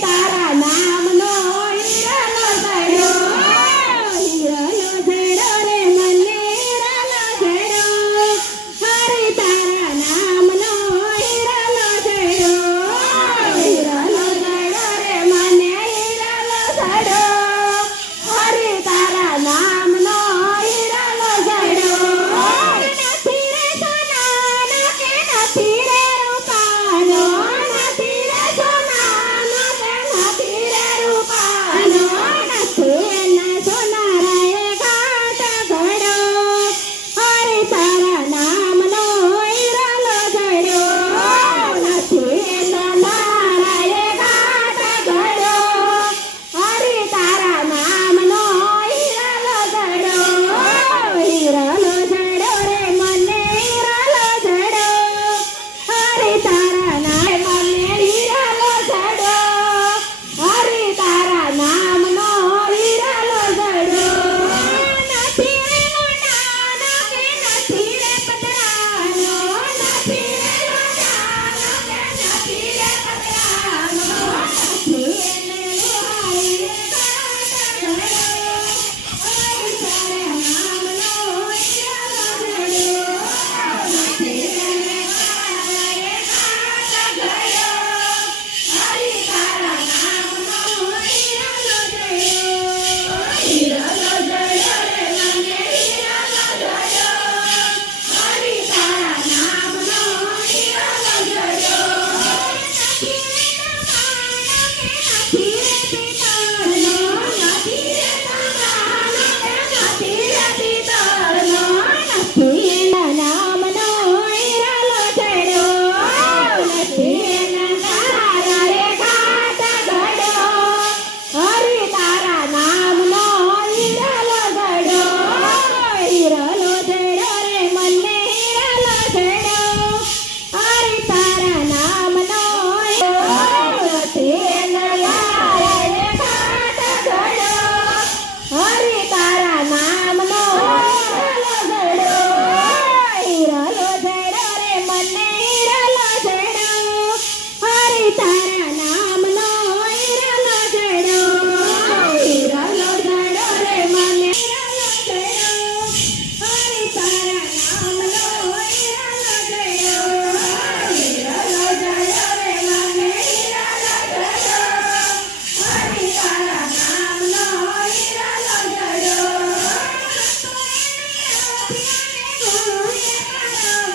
તારા નામનો હીરાનો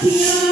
love you.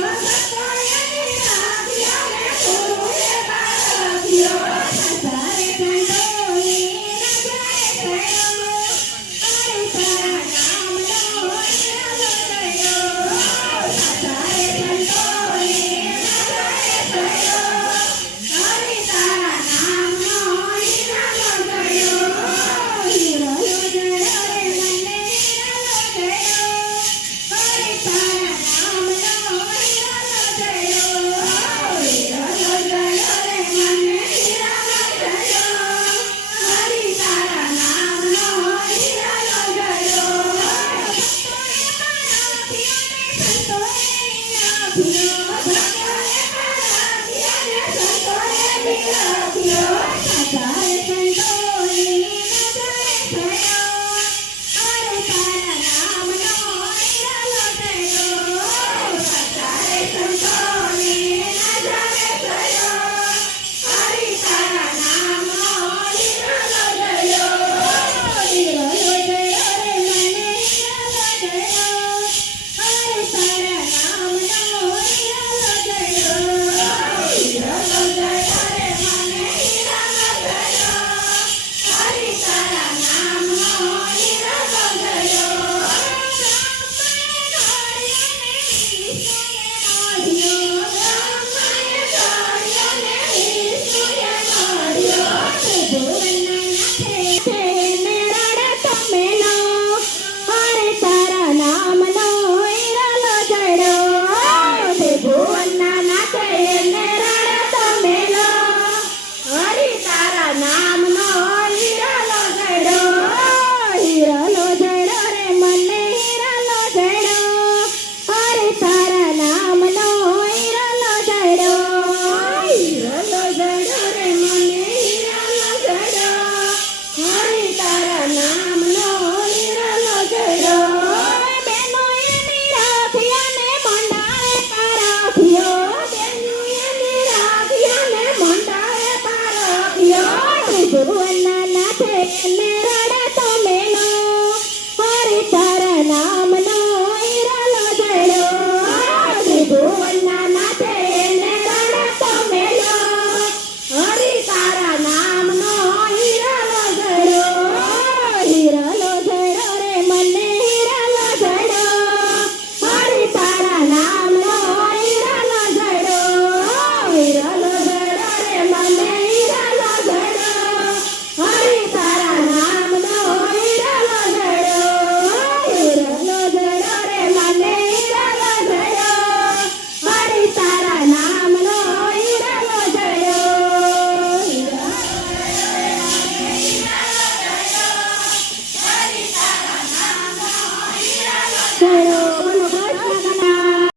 you.